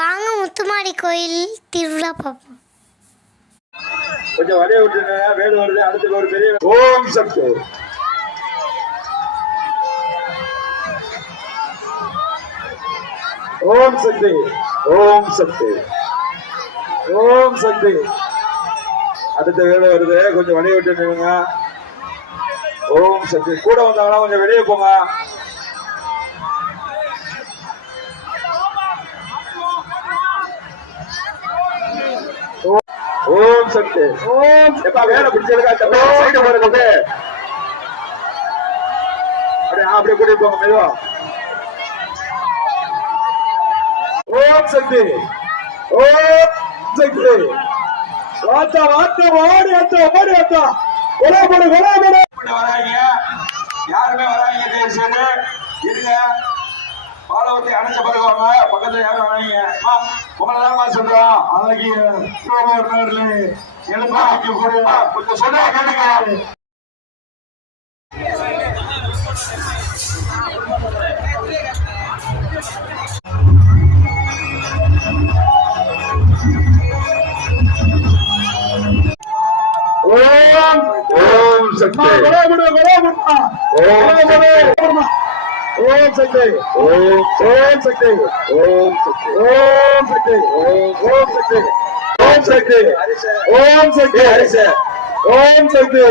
வாங்க முத்துமாரி கோயில் திருவிழா பார்ப்போம். கொஞ்சம் வரைய விட்டுருங்க, வேடு வருது. அடுத்து ஒரு பெரிய ஓம் சக்தி. ஓம் சக்தி, ஓம் சக்தி, ஓம் சக்தி. அடுத்த வேடு வருது, கொஞ்சம் வரைய விட்டுருங்க. ஓம் சக்தி. கூட வந்தாங்கன்னா கொஞ்சம் வெளியே போங்க. ஓம் சக்தி. ஓம் எப்பா வேலை பிடிச்சிருக்கா சைடு வருது. அப்படியே கூட்டிட்டு போங்க மெதுவா. ஓம் சக்தி, ஓம் சக்தி. வாத்தா வாத்தா ஓடி வாத்தா ஓடி வாத்தா ஒரே போடு ஒரே போடு. வராங்க யாருமே வராங்க, தயவு செய்து இருங்க. பாலவத்தை அணைச்ச பிறகு வாங்க. பக்கத்துல யாரும் வராங்க. உங்களதான் சொல்றோம். அன்னைக்கு கொஞ்சம் சொன்னா கேளுங்க. ஓம் ஓம் சக்தி. ஓம் சக்தி, ஓம் ஓம் சக்தி, ஓம் சக்தி, ஓம் சக்தி, ஓம் சக்தி, ஓம் சக்தி, ஓம் சக்தி, ஓம் சக்தி,